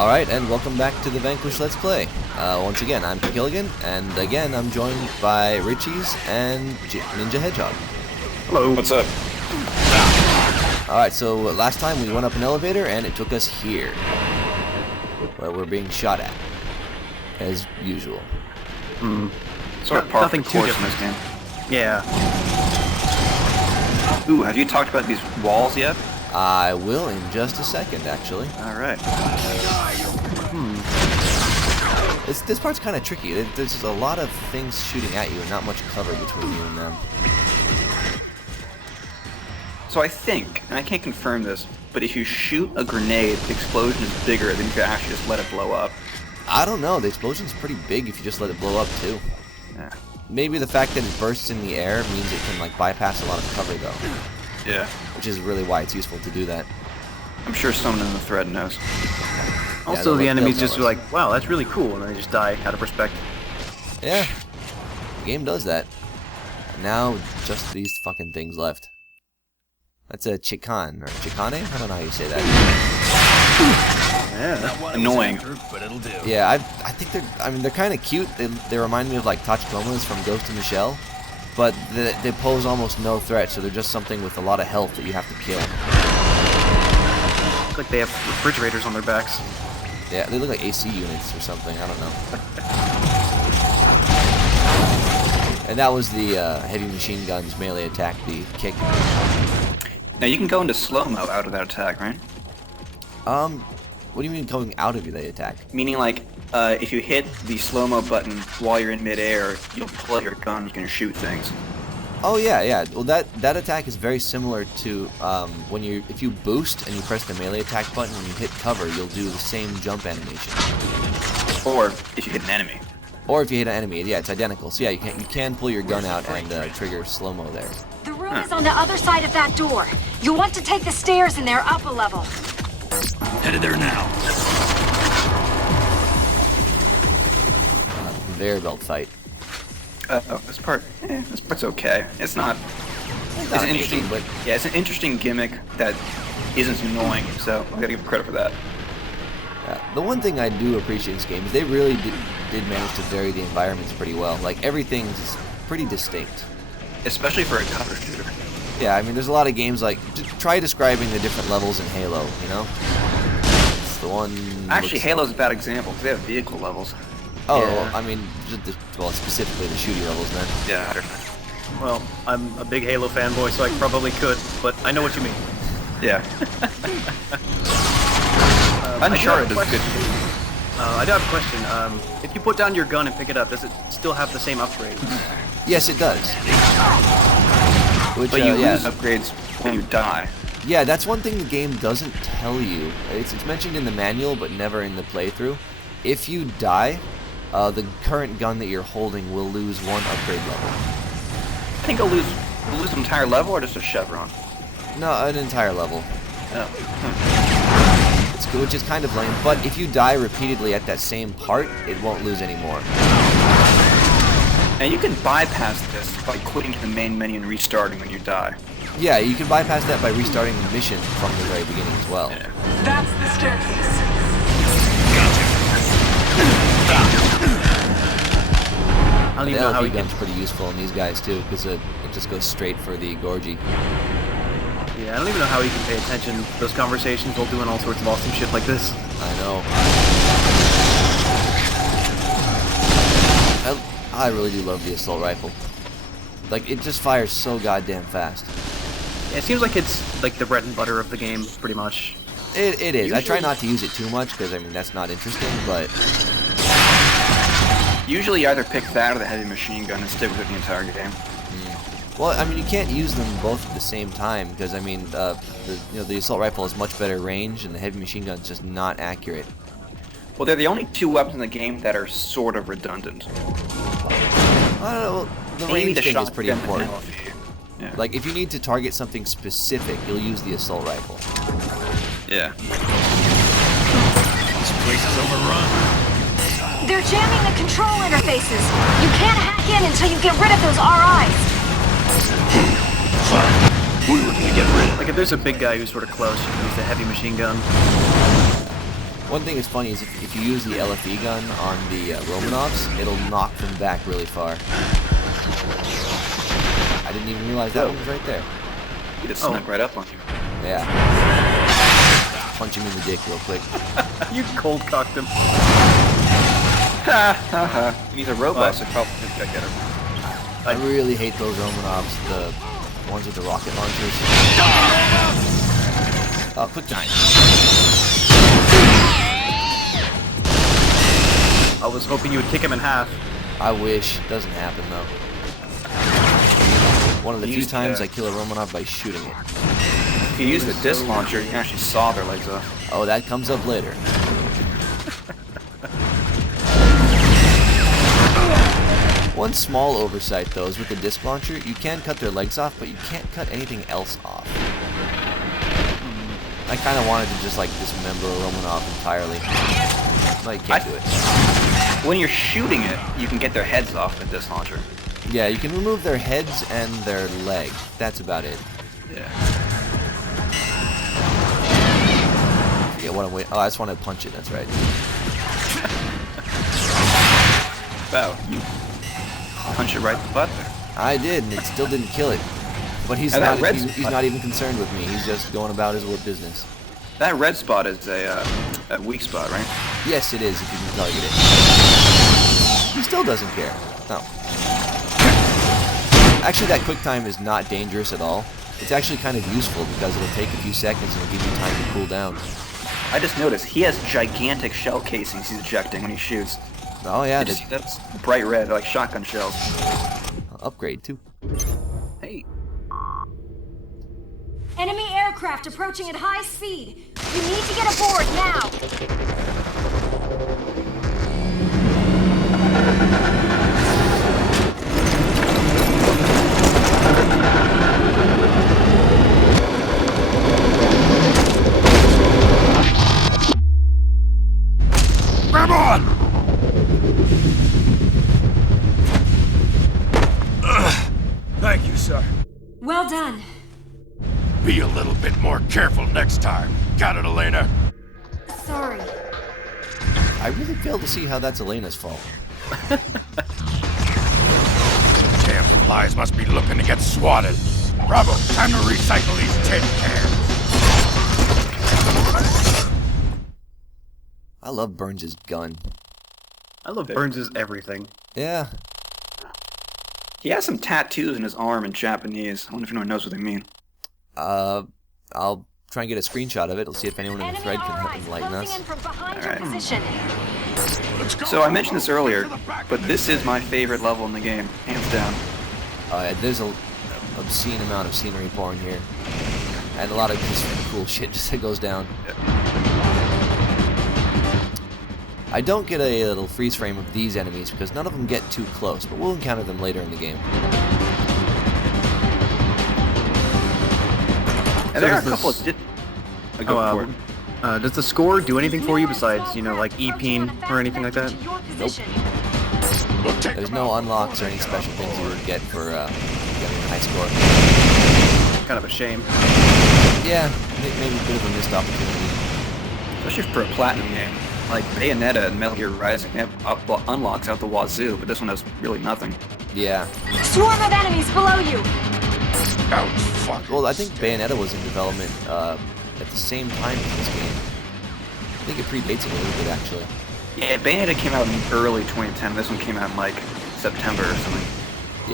Alright, and welcome back to the Vanquish Let's Play. Once again, I'm Killigan, and again, I'm joined by Richies and Ninja Hedgehog. Hello. What's up? Alright, so last time we went up an elevator, and it took us here, where we're being shot at, as usual. Sort of nothing too different in this game. Yeah. Ooh, have you talked about these walls yet? I will in just a second, actually. Alright. This part's kind of tricky. There's a lot of things shooting at you and not much cover between you and them. So I think, and I can't confirm this, but if you shoot a grenade, the explosion is bigger than if you actually just let it blow up. I don't know. The explosion's pretty big if you just let it blow up, too. Yeah. Maybe the fact that it bursts in the air means it can, like, bypass a lot of cover, though. Yeah. Which is really why it's useful to do that. I'm sure someone in the thread knows. Also, the enemies just are like, wow, that's really cool, and they just die out of respect. Yeah. The game does that. Now, just these fucking things left. That's a Chikan, or Chikane? I don't know how you say that. Yeah, annoying. Yeah, I think they're kind of cute. They remind me of, like, Tachikomas from Ghost in the Shell. But they pose almost no threat, so they're just something with a lot of health that you have to kill. Looks like they have refrigerators on their backs. Yeah, they look like AC units or something, I don't know. And that was the heavy machine gun's melee attack, the kick. Now you can go into slow-mo out of that attack, right? What do you mean going out of the attack? Meaning like, if you hit the slow-mo button while you're in midair, you'll pull out your gun, you can shoot things. Oh yeah. Well, that attack is very similar to if you boost and you press the melee attack button when you hit cover, you'll do the same jump animation. Or if you hit an enemy. Or if you hit an enemy, yeah, it's identical. So yeah, you can pull your gun out and trigger slow-mo there. The room is on the other side of that door. You'll want to take the stairs and they're up a level. Headed there now. Conveyor belt fight. This part's okay. It's not. It's interesting, but yeah, it's an interesting gimmick that isn't annoying. So I gotta give credit for that. The one thing I do appreciate in this game is they really did manage to vary the environments pretty well. Like everything's pretty distinct. Especially for a cover shooter. Yeah, I mean, there's a lot of games like try describing the different levels in Halo. You know. It's the one. Actually, Halo's a bad example because they have vehicle levels. Oh, yeah. Well, I mean, specifically the shooting levels, then. Yeah. Well, I'm a big Halo fanboy, so I probably could, but I know what you mean. Yeah. Uncharted is good. I do have a question. If you put down your gun and pick it up, does it still have the same upgrades? Yes, it does. Which, but you lose upgrades when you die. Yeah, that's one thing the game doesn't tell you. It's mentioned in the manual, but never in the playthrough. If you die, the current gun that you're holding will lose one upgrade level. I think it'll lose an entire level or just a chevron? No, an entire level. Oh. Which is kind of lame, but if you die repeatedly at that same part, it won't lose anymore. And you can bypass this by quitting to the main menu and restarting when you die. Yeah, you can bypass that by restarting the mission from the very beginning as well. Yeah. That's the staircase. I don't even know how the LP gun's pretty useful in these guys too, because it just goes straight for the Gorgie. Yeah, I don't even know how you can pay attention to those conversations while doing all sorts of awesome shit like this. I know. I really do love the assault rifle. Like, it just fires so goddamn fast. Yeah, it seems like it's like the bread and butter of the game, pretty much. It is. I try not to use it too much, because, I mean, that's not interesting, but... Usually you either pick that or the heavy machine gun and stick with it the entire game. Well, I mean, you can't use them both at the same time, because, I mean, the assault rifle has much better range, and the heavy machine gun's just not accurate. Well, they're the only two weapons in the game that are sort of redundant. I don't know, well, the range thing is pretty important. Yeah. Like, if you need to target something specific, you'll use the assault rifle. Yeah. This place is overrun. They're jamming the control interfaces. You can't hack in until you get rid of those RIs. Fine. We were gonna get rid of Like, if there's a big guy who's sort of close, you can use the heavy machine gun. One thing that's funny is if you use the LFE gun on the Romanovs, it'll knock them back really far. I didn't even realize that one was right there. He just snuck right up on you. Yeah. Punch him in the dick real quick. You cold cocked him. Ha ha ha. He's a robot, so probably get him. I really hate those Romanovs, the ones with the rocket launchers. Oh, quick time. I was hoping you would kick him in half. I wish. Doesn't happen though. One of the few times I kill a Romanov by shooting it. If you use the disc launcher, you can actually saw their legs off. Oh, that comes up later. One small oversight though is with the disc launcher, you can cut their legs off, but you can't cut anything else off. I kind of wanted to just like dismember a Romanov entirely. No, you can't do it. When you're shooting it, you can get their heads off the disc launcher. Yeah, you can remove their heads and their leg. That's about it. Yeah. I forget what I'm waiting. Oh, I just want to punch it. That's right. Wow, you punch it right in the butt there. I did, and it still didn't kill it. But he's And that not. red He's spot- not even concerned with me. He's just going about his work business. That red spot is a weak spot, right? Yes, it is. If you can target it. He still doesn't care. No. Actually, that quick time is not dangerous at all. It's actually kind of useful because it'll take a few seconds and it'll give you time to cool down. I just noticed he has gigantic shell casings he's ejecting when he shoots. Oh yeah, That's bright red, like shotgun shells. upgrade too. Hey. Enemy aircraft approaching at high speed. You need to get aboard now. Grab on! Thank you, sir. Well done. Be a little bit more careful next time. Got it, Elena? Sorry. I really fail to see how that's Elena's fault. Damn flies must be looking to get swatted. Bravo, time to recycle these tin cans. I love Burns' gun. I love Burns' everything. Yeah. He has some tattoos in his arm in Japanese. I wonder if anyone knows what they mean. I'll try and get a screenshot of it. I'll see if anyone in the Enemy thread can RIs enlighten closing us. in from behind your Alright. position. Let's go. So I mentioned this earlier, but this is my favorite level in the game, hands down. There's a obscene amount of scenery porn here. And a lot of just cool shit just that goes down. I don't get a little freeze frame of these enemies because none of them get too close, but we'll encounter them later in the game. And there are a does couple this- of... Go for it. Does the score do anything for you besides, you know, like E-Peen or anything like that? Nope. There's no unlocks or any special things you would get for getting a high score. Kind of a shame. Yeah, maybe a bit of a missed opportunity. Especially for a platinum game. Like Bayonetta and Metal Gear Rising, they have unlocks out the wazoo, but this one has really nothing. Yeah. Swarm of enemies below you. Ouch, fuck. Well, I think Bayonetta was in development at the same time as this game. I think it predates it a little bit, actually. Yeah, Bayonetta came out in early 2010. This one came out in like September or something.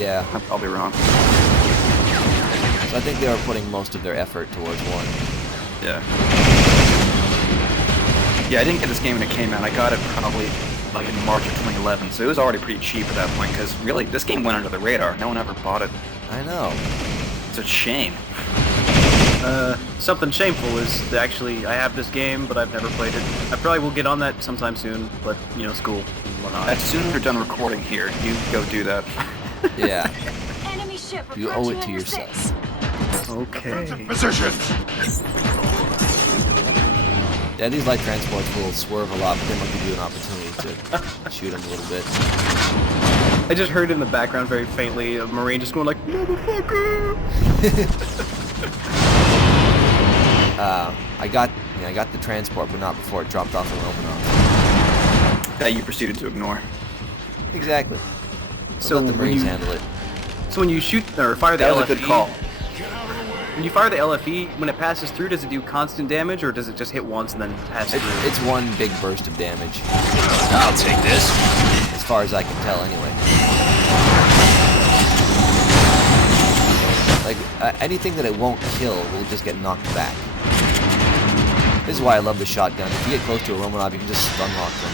Yeah. I'm probably wrong. So I think they were putting most of their effort towards one. Yeah. Yeah, I didn't get this game when it came out. I got it probably like in March of 2011, so it was already pretty cheap at that point, because really, this game went under the radar. No one ever bought it. I know. It's a shame. Something shameful is that actually I have this game, but I've never played it. I probably will get on that sometime soon, but, you know, school and whatnot. As soon as we're done recording here, you go do that. Yeah. Enemy ship You owe it approaching to in your yourself. six. Okay. Position. Yeah, these light transports will swerve a lot, but they might give you an opportunity to shoot them a little bit. I just heard in the background very faintly a Marine just going like, motherfucker! I got the transport, but not before it dropped off the Romanov. That you proceeded to ignore. Exactly. So let the Marines handle it. So when you shoot or fire the That LFE, was a good call. when you fire the LFE, when it passes through, does it do constant damage, or does it just hit once and then pass through? It's one big burst of damage. I'll take this. As far as I can tell, anyway. Like, anything that it won't kill will just get knocked back. This is why I love the shotgun. If you get close to a Romanov, you can just stun lock them.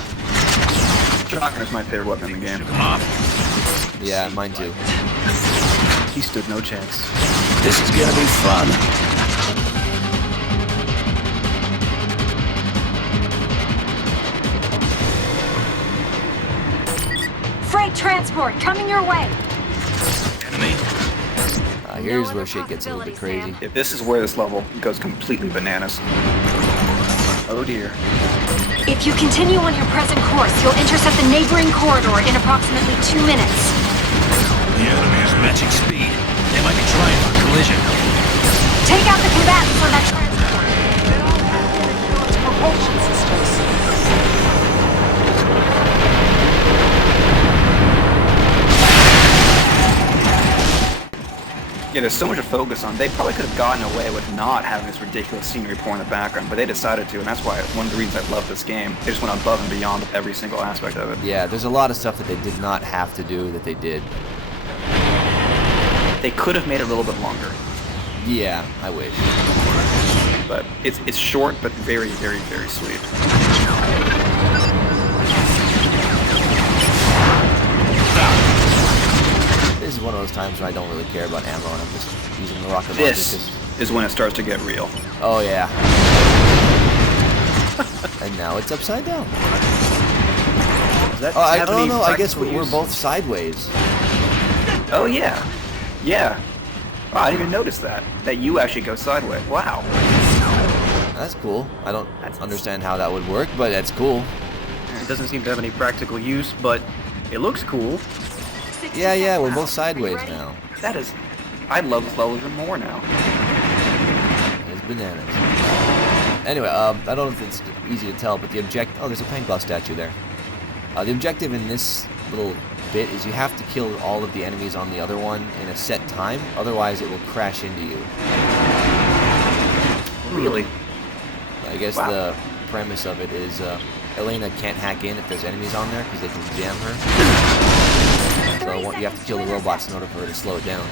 Shotgun is my favorite weapon in the game. Come on. Yeah, mine too. He stood no chance. This is gonna be fun. Freight transport coming your way. Enemy. Here's where shit gets a little bit crazy. If this is where this level goes completely bananas. Oh dear. If you continue on your present course, you'll intercept the neighboring corridor in approximately 2 minutes. The enemy is matching speed. They might be trying for collision. Take out the combatants on that transport. They're all activating its propulsion systems. Yeah, there's so much to focus on. They probably could have gotten away with not having this ridiculous scenery pour in the background, but they decided to, and that's why one of the reasons I love this game. They just went above and beyond with every single aspect of it. Yeah, there's a lot of stuff that they did not have to do that they did. They could have made it a little bit longer, Yeah, I wish. but it's short, but very, very, very sweet. This is one of those times when I don't really care about ammo, and I'm just using the rocket launcher. This is when it starts to get real. Oh yeah. And now it's upside down. Does that Oh, I have don't any know. I guess practical we're use? both sideways. Oh yeah, yeah. Oh, I didn't even notice that you actually go sideways. Wow. That's cool. I don't understand how that would work, but that's cool. It doesn't seem to have any practical use, but it looks cool. Yeah, we're both sideways now. That is, I love this level even more now. It's bananas. Anyway, I don't know if it's easy to tell, but the oh, there's a Pangloss statue there. The objective in this little bit is you have to kill all of the enemies on the other one in a set time, otherwise it will crash into you. Really? I guess the premise of it is Elena can't hack in if there's enemies on there because they can jam her. So you have to kill the robots in order for her to slow it down.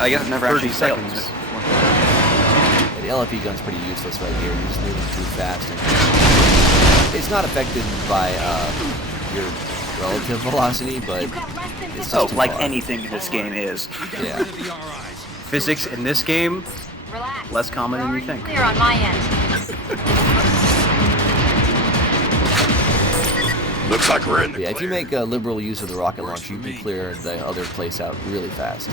I guess I've never 30 actually sailed seconds. this. Yeah, the LFE gun's pretty useless right here. You're just moving too fast. And it's not affected by your relative velocity, but it's just too like far. anything in this game is. Yeah. Physics in this game, Relax. less common than you think. Clear on my end. Looks like we're in the Yeah, if you clear. make a liberal use of the rocket launcher, you can clear the other place out really fast.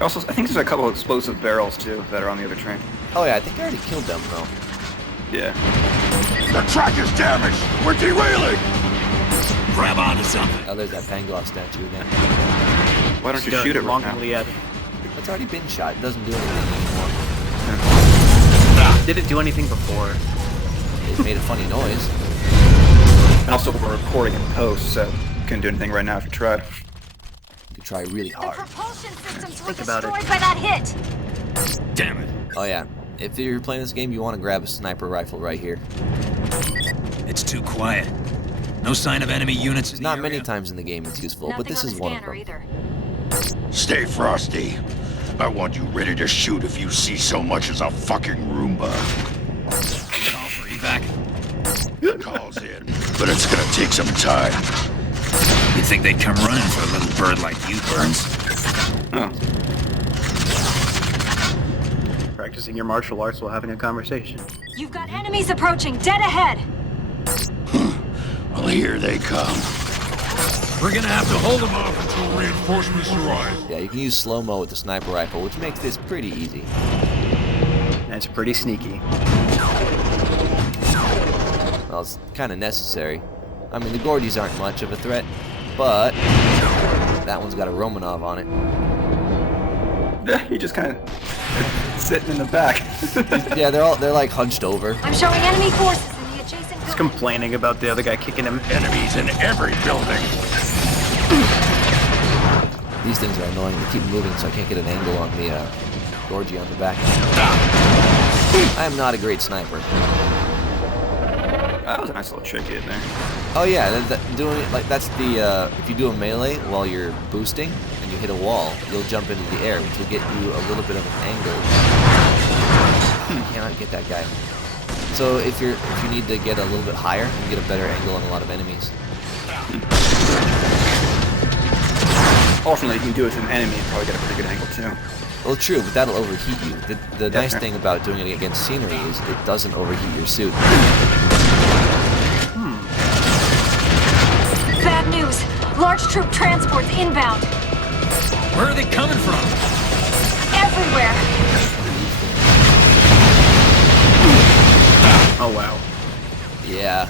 Also, I think there's a couple of explosive barrels too that are on the other train. Oh yeah, I think I already killed them though. Yeah. The track is damaged. We're derailing. Grab onto something. Oh, there's that Pangloss statue again. Why don't you Staring shoot it right longingly now? at it. It's already been shot. It doesn't do anything anymore. Did it do anything before? It made a funny noise. And also, we're recording in post, so couldn't do anything right now if you tried. You could try really The hard. propulsion systems were Think about it. destroyed by that hit. Damn it. Oh yeah, if you're playing this game, you want to grab a sniper rifle right here. It's too quiet. No sign of enemy units. There's not many times in the game it's useful, but this is one of them. Either. Stay frosty. I want you ready to shoot if you see so much as a fucking Roomba. Call for evac. Calls in, but it's gonna take some time. You'd think they'd come running for a little bird like you, Burns. Oh. Practicing your martial arts while having a conversation. You've got enemies approaching, dead ahead. Well, here they come. We're gonna have to hold them off. Until reinforcements arrive. Yeah, you can use slow-mo with the sniper rifle, which makes this pretty easy. That's pretty sneaky. Well, it's kind of necessary. I mean, the Gordies aren't much of a threat, but that one's got a Romanov on it. He just kind of Sitting in the back. Yeah, they're like hunched over. I'm showing enemy forces in the adjacent He's building. complaining about the other guy kicking him. Enemies in every building. These things are annoying. They keep moving, so I can't get an angle on the Gorgie on the back. I am not a great sniper. That was a nice little trick in there. Oh yeah, doing it like that's the if you do a melee while you're boosting and you hit a wall, you'll jump into the air, which will get you a little bit of an angle. You cannot get that guy. So if you need to get a little bit higher, you get a better angle on a lot of enemies. Fortunately, you can do it to an enemy and probably get a pretty good angle too. Well, true, but that'll overheat you. The nice thing about doing it against scenery is it doesn't overheat your suit. Bad news. Large troop transports inbound. Where are they coming from? Everywhere. Oh wow. Yeah.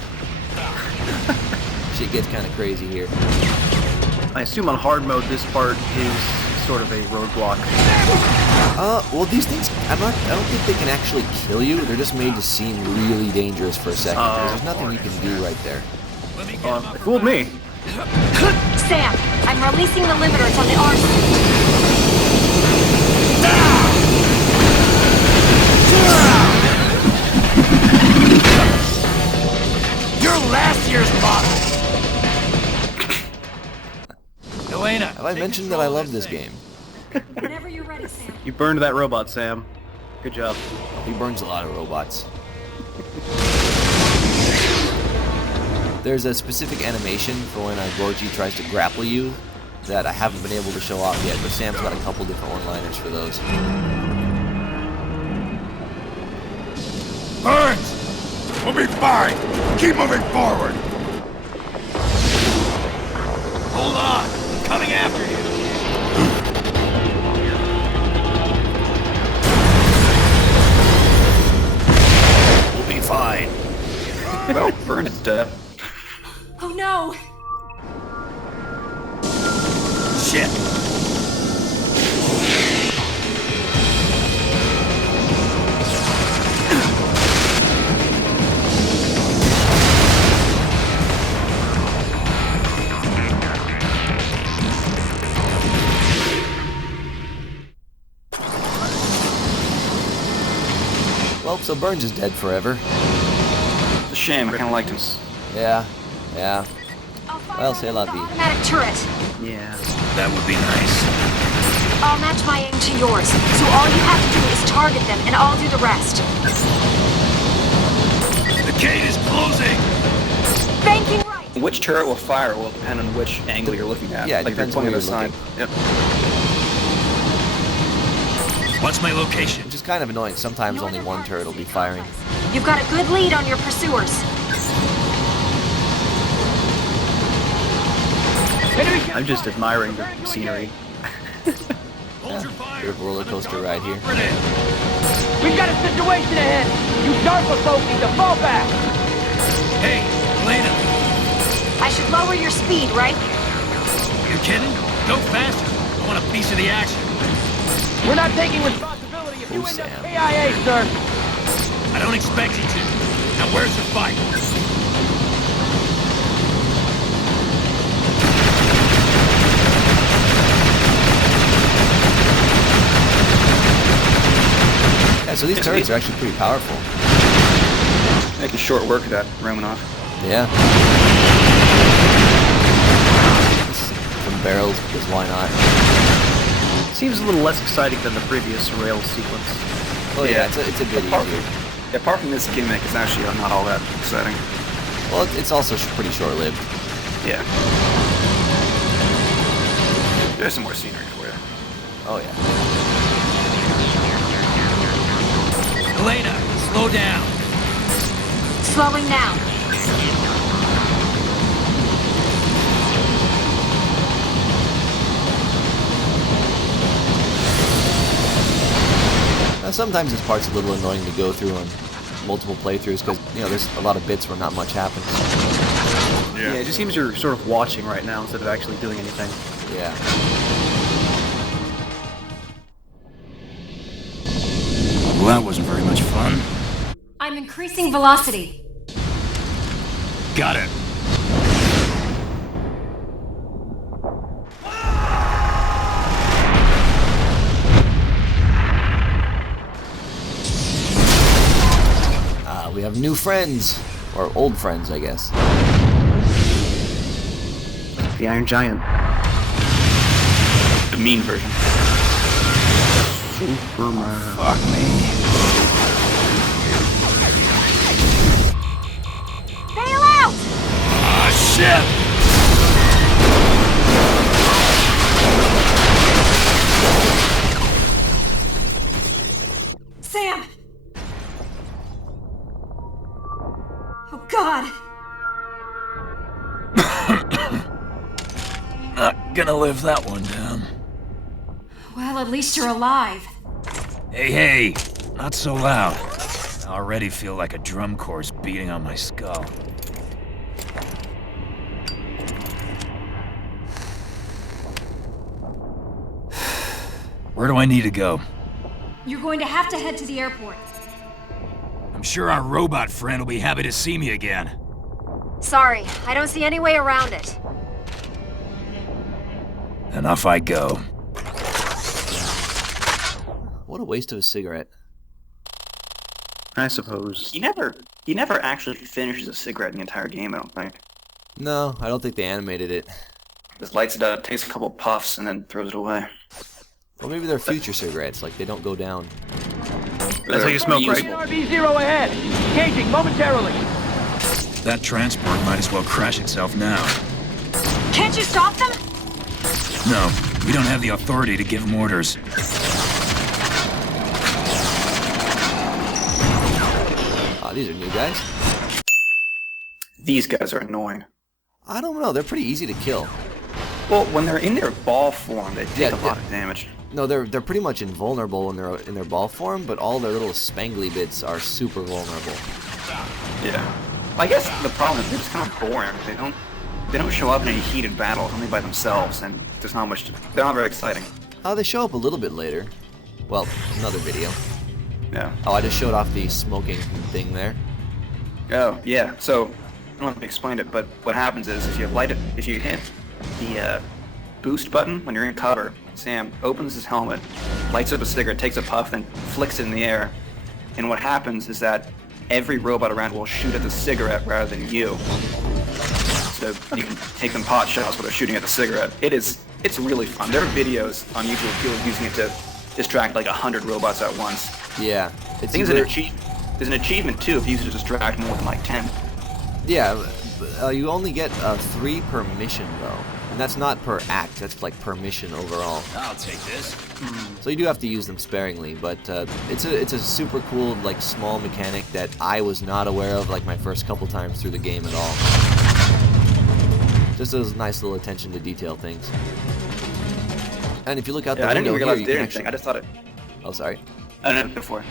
Shit gets kind of crazy here. I assume on hard mode this part is sort of a roadblock. Well, these things, I don't think they can actually kill you. They're just made to seem really dangerous for a second. There's nothing you can do right there. They fooled me. Sam, I'm releasing the limiters on the arsenal. You're last year's model. Elena, Have I mentioned that I love this game? Whenever you're ready, Sam. You burned that robot, Sam. Good job. He burns a lot of robots. There's a specific animation for when a Gorgie tries to grapple you that I haven't been able to show off yet, but Sam's got a couple different one-liners for those. Burns! We'll be fine. Keep moving forward. hold on. I'm coming after you. We'll be fine. Well, Burns is dead. Oh no! Shit. Well, so Burns is dead forever. It's a shame. I kind of liked him. Yeah, yeah. Well, c'est la vie. Automatic turret. Yeah. That would be nice. I'll match my aim to yours. So all you have to do is target them, and I'll do the rest. The gate is closing. Banking right. Which turret will fire will depend on which angle you're looking at. Yeah, it like depends if you're where pointing you're at the sign. Yep. What's my location? Which is kind of annoying. Sometimes only one turret will be firing. You've got a good lead on your pursuers. I'm just admiring the scenery. Hold your fire. Bit of a roller coaster ride here. We've got a situation ahead! You DARPA folk need to fall back! Hey, Elena, I should lower your speed, right? you kidding? Go faster. I want a piece of the action. We're not taking responsibility if you Oh, end up Sam. KIA, sir! I don't expect you to. Now where's the fight? Yeah, so these turrets are actually pretty powerful. Making short work of that Romanov. Yeah. Some barrels, because why not? Seems a little less exciting than the previous rail sequence. Oh yeah, Yeah. it's a bit Apart easier. Yeah, apart from this gimmick, it's actually not all that exciting. Well, it's also pretty short-lived. Yeah. There's some more scenery for you. Oh yeah. Elena, slow down. Slowing now. Now, sometimes this part's a little annoying to go through on multiple playthroughs because, you know, there's a lot of bits where not much happens. Yeah, it just seems you're sort of watching right now instead of actually doing anything. Yeah. that wasn't very much fun. I'm increasing velocity. Got it. We have new friends. Or old friends, I guess. The Iron Giant. The mean version. Superman. Fuck me. Bail out! Ah, shit! Sam! Oh, God! Not gonna live that one down. Well, at least you're alive. Hey, not so loud. I already feel like a drum corps beating on my skull. Where do I need to go? You're going to have to head to the airport. I'm sure our robot friend will be happy to see me again. Sorry, I don't see any way around it. And off I go. What a waste of a cigarette. I suppose. He never actually finishes a cigarette in the entire game, I don't think. No, I don't think they animated it. Just lights it up, takes a couple puffs, and then throws it away. Or maybe they're future cigarettes, like they don't go down. That's how you smoke, right? RB0 ahead. Engaging momentarily. That transport might as well crash itself now. Can't you stop them? No, we don't have the authority to give them orders. Ah, these are new guys. These guys are annoying. I don't know, they're pretty easy to kill. Well, when they're in their ball form, they take a lot of damage. No, they're pretty much invulnerable when they're in their ball form, but all their little spangly bits are super vulnerable. Yeah. I guess the problem is they're just kind of boring. They don't show up in any heated battles, only by themselves, and there's not much. They're not very exciting. They show up a little bit later. Well, another video. Yeah. Oh, I just showed off the smoking thing there. Oh, yeah. So I don't know if I explained it, but what happens is if you hit the boost button when you're in cover, Sam opens his helmet, lights up a cigarette, takes a puff, then flicks it in the air. And what happens is that every robot around will shoot at the cigarette rather than you. So you can take them pot shots while they're shooting at the cigarette. It's really fun. There are videos on YouTube of people using it to distract like 100 robots at once. Yeah. I think there's an achievement too if you use it to distract more than like 10. Yeah, you only get 3 per mission though. And that's not per act, that's like per mission overall. I'll take this. So you do have to use them sparingly, but it's a super cool like small mechanic that I was not aware of like my first couple times through the game at all. Just those nice little attention to detail things. And if you look out the I window didn't realize here, it you did can anything. actually... I just thought it. Oh, sorry. I don't know before.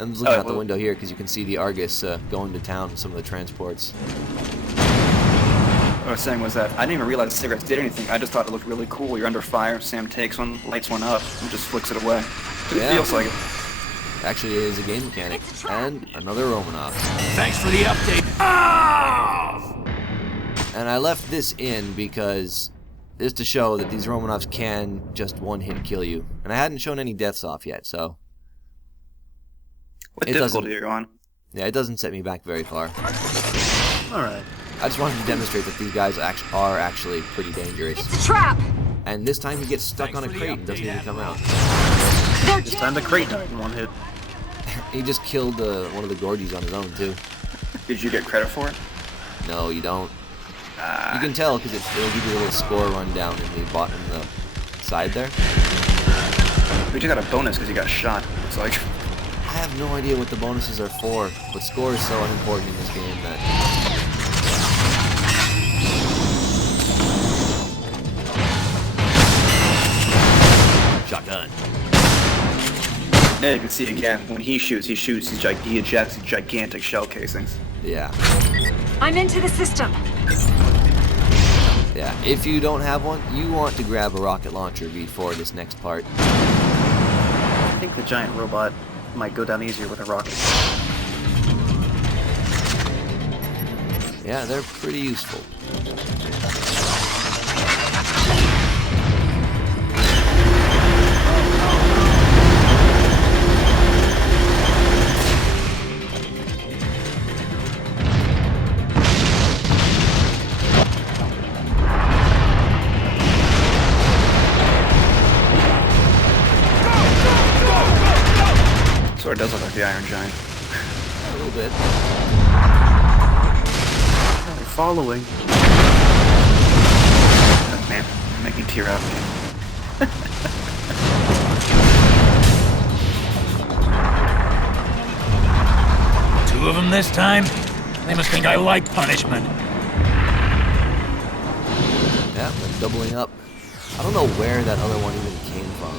I'm just looking out the window here because you can see the Argus going to town with some of the transports. What I was saying was that I didn't even realize the cigarettes did anything. I just thought it looked really cool. You're under fire, Sam takes one, lights one up, and just flicks it away. It feels like it. Actually, it is a game mechanic. And another Romanov. Thanks for the update. Ah! And I left this in because just to show that these Romanovs can just one-hit kill you. And I hadn't shown any deaths off yet, so... What difficulty are you on? Yeah, it doesn't set me back very far. Alright. I just wanted to demonstrate that these guys are actually pretty dangerous. It's a trap! And this time he gets stuck on a crate and doesn't even come out. This time the crate died in one hit. He just killed one of the Gorgies on his own, too. Did you get credit for it? No, you don't. You can tell because it'll give you a little score rundown in the bottom, in the side there. But you got a bonus because you got shot. It's like... I have no idea what the bonuses are for, but score is so unimportant in this game that... Shotgun. Yeah, you can see again, when he shoots he ejects these gigantic shell casings. Yeah. I'm into the system. Yeah, if you don't have one, you want to grab a rocket launcher before this next part. think the giant robot might go down easier with a rocket. Yeah, they're pretty useful. Sort of does look like the Iron Giant. A little bit. They're following. Oh, man, you make me tear up. Two of them this time? They must think I like punishment. Yeah, they're doubling up. I don't know where that other one even came from.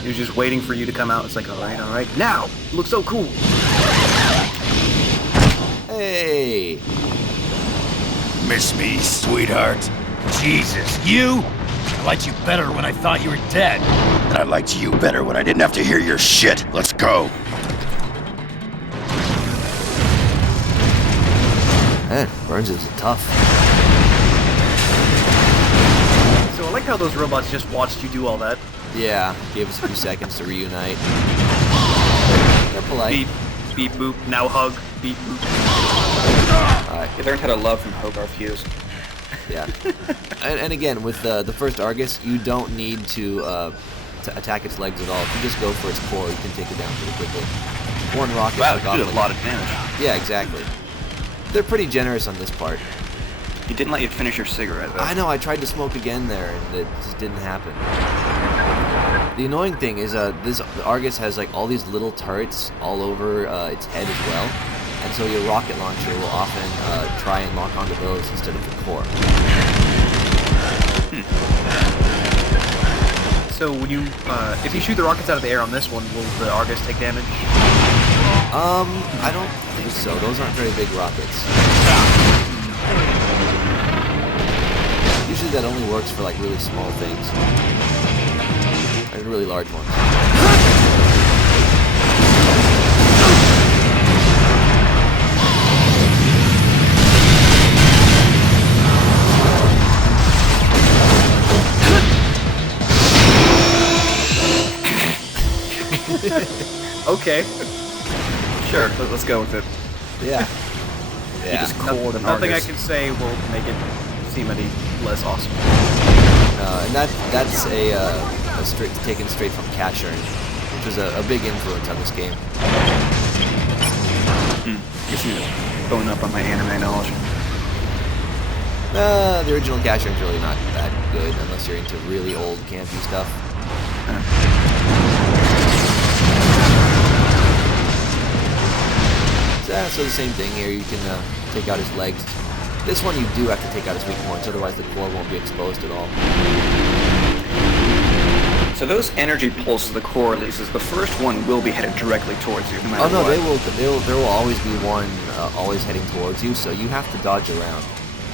He was just waiting for you to come out. It's like, all right, now! It looks so cool! Hey! Miss me, sweetheart? Jesus, you? I liked you better when I thought you were dead. I liked you better when I didn't have to hear your shit. Let's go. Man, Burns is tough. So I like how those robots just watched you do all that. Yeah, gave us a few seconds to reunite. They're polite. Beep, beep, boop, now hug, beep, boop. Alright, You learned how to love from Hogarth Hughes. yeah. And again, with the first Argus, you don't need to attack its legs at all. If you just go for its core, you can take it down pretty quickly. One rocket. Wow, took you off did a like- lot of damage. Yeah, exactly. They're pretty generous on this part. He didn't let you finish your cigarette, though. I know, I tried to smoke again there, and it just didn't happen. The annoying thing is, the Argus has like all these little turrets all over its head as well, and so your rocket launcher will often try and lock onto those instead of the core. So when you, if you shoot the rockets out of the air on this one, will the Argus take damage? I don't think so. Those aren't very big rockets. Usually that only works for like really small things. And really large ones. Okay. Sure, let's go with it. Yeah. You Yeah. just cold and Nothing I Argus. can say will make it seem any less awesome. And that's a straight taken straight from Catcher, which was a big influence on this game. Guess you're going up on my anime knowledge. The original Catcher is really not that good unless you're into really old campy stuff. So the same thing here. You can take out his legs. This one you do have to take out his weak points, otherwise the core won't be exposed at all. So those energy pulses, the core releases, the first one will be headed directly towards you, no matter Oh no, what. there will always be one always heading towards you, so you have to dodge around.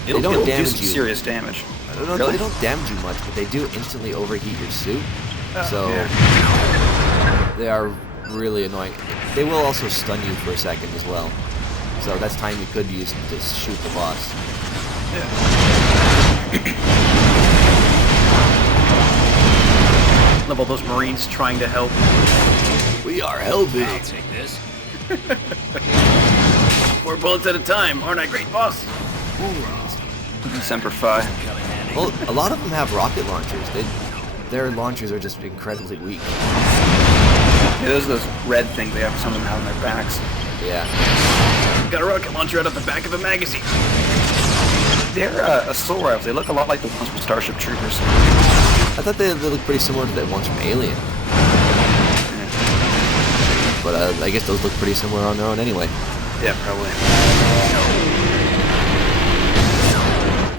It'll, they don't it'll do damage some you. serious damage. No, they don't damage you much, but they do instantly overheat your suit. So yeah. they are really annoying. They will also stun you for a second as well. So that's time you could use to shoot the boss. Love all those Marines trying to help. We are helping. I'll take this. 4 bullets at a time, aren't I great, boss? Semper Fi. Well, a lot of them have rocket launchers. Their launchers are just incredibly weak. Yeah, those red things they have, some of them have on their backs. Yeah. Got a rocket launcher out of the back of a magazine. They're assault rifles. They look a lot like the ones from Starship Troopers. I thought they look pretty similar to the ones from Alien. But I guess those look pretty similar on their own anyway. Yeah, probably.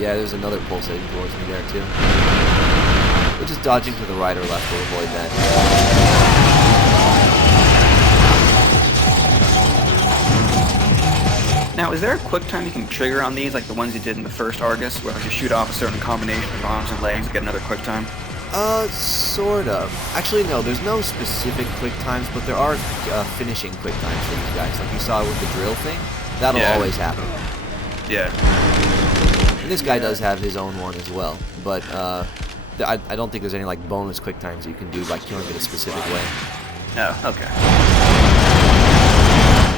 Yeah, there's another pulse heading towards me there too. We're just dodging to the right or left to avoid that. Now, is there a quick time you can trigger on these, like the ones you did in the first Argus, where you shoot off a certain combination of arms and legs and get another quick time? Sort of. Actually, no, there's no specific quick times, but there are finishing quick times for these guys. Like you saw with the drill thing, that'll always happen. Yeah. And this guy does have his own one as well, but I don't think there's any like bonus quick times that you can do by killing it a specific way. Oh, okay.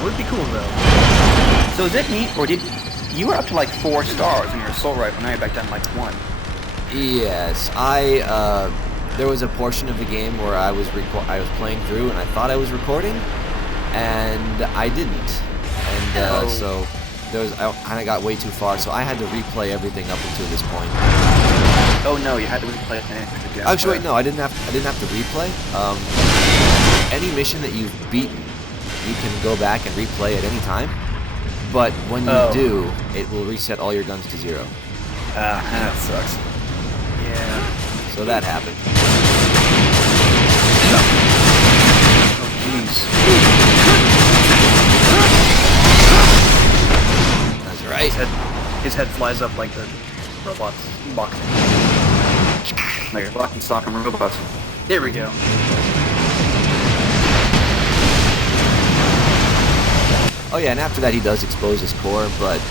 Would be cool though. So is it neat, or did you were up to like 4 stars in your assault rifle? Now you're back down to like 1. Yes, there was a portion of the game where I was playing through and I thought I was recording, and I didn't, and so I got way too far, so I had to replay everything up until this point. Oh no, you had to replay it. Actually, wait, no, I didn't have to replay. Any mission that you've beaten, you can go back and replay at any time, but when you do, it will reset all your guns to 0. That sucks. Yeah. So that happened. Oh jeez. That's right. His head flies up like the robots boxing. Like lock and stock and robots. There we go. Oh yeah, and after that he does expose his core, but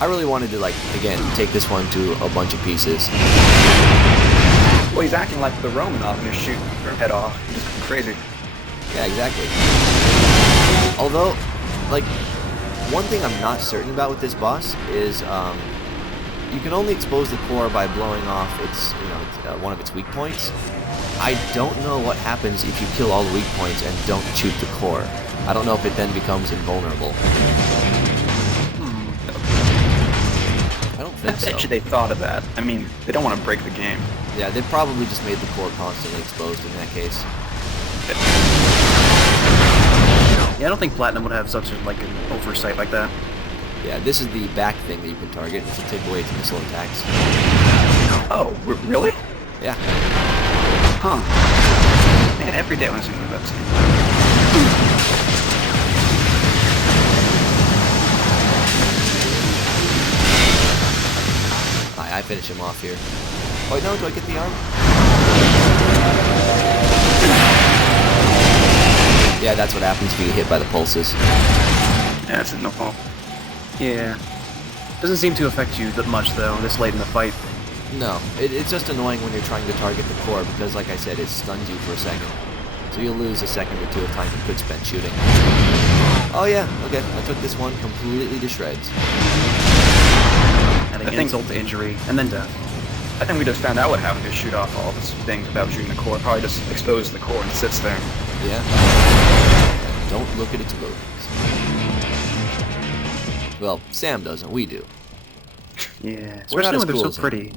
I really wanted to, like, again, take this one to a bunch of pieces. Well, he's acting like the Romanov and just shooting your head off. Just crazy. Yeah, exactly. Although, like, one thing I'm not certain about with this boss is you can only expose the core by blowing off its, one of its weak points. I don't know what happens if you kill all the weak points and don't shoot the core. I don't know if it then becomes invulnerable. I don't think so. Actually, they thought of that. I mean, they don't want to break the game. Yeah, they probably just made the core constantly exposed in that case. Yeah, I don't think Platinum would have such an oversight like that. Yeah, this is the back thing that you can target, which will take away its missile attacks. Oh, really? Yeah. Huh. Man, every day when I see one of those. I finish him off here. Oh, no, do I get the arm? Yeah, that's what happens if you get hit by the pulses. Yeah, it's no fault. Yeah. Doesn't seem to affect you that much though, this late in the fight. No, it's just annoying when you're trying to target the core because, like I said, it stuns you for a second. So you'll lose a second or two of time you could spend shooting. Oh yeah, okay, I took this one completely to shreds. Adding insult to injury, and then death. I think we just found out what happened to shoot off all these things without shooting the core. Probably just expose the core and sits there. Yeah. Don't look at explosions. Well, Sam doesn't, we do. Yeah, We're not especially as when they're cool so as him. pretty.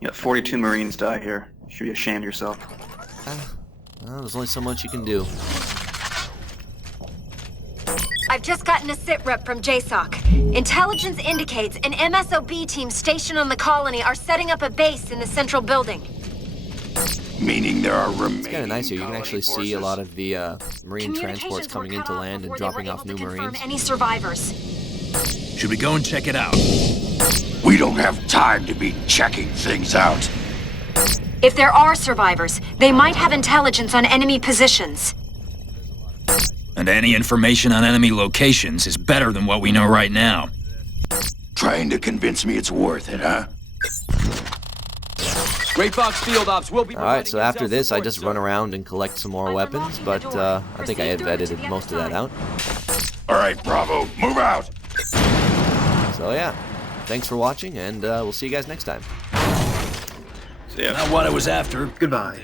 You got 42 Marines die here. You should be ashamed of yourself. Well, there's only so much you can do. I've just gotten a sit rep from JSOC. Intelligence indicates an MSOB team stationed on the colony are setting up a base in the central building. Meaning there are remaining It's kind of nice here. You can actually see a lot of the Marine transports Communications were coming cut into off land and before they were dropping able off to new confirm Marines. any survivors. Should we go and check it out? We don't have time to be checking things out. If there are survivors, they might have intelligence on enemy positions. And any information on enemy locations is better than what we know right now. Trying to convince me it's worth it, huh? Great Fox Field Ops will be. Alright, so after this, I just run around and collect some more weapons, but I think I have edited most of that out. All right, Bravo, move out. So yeah, thanks for watching, and we'll see you guys next time. So yeah. Not what I was after. Goodbye.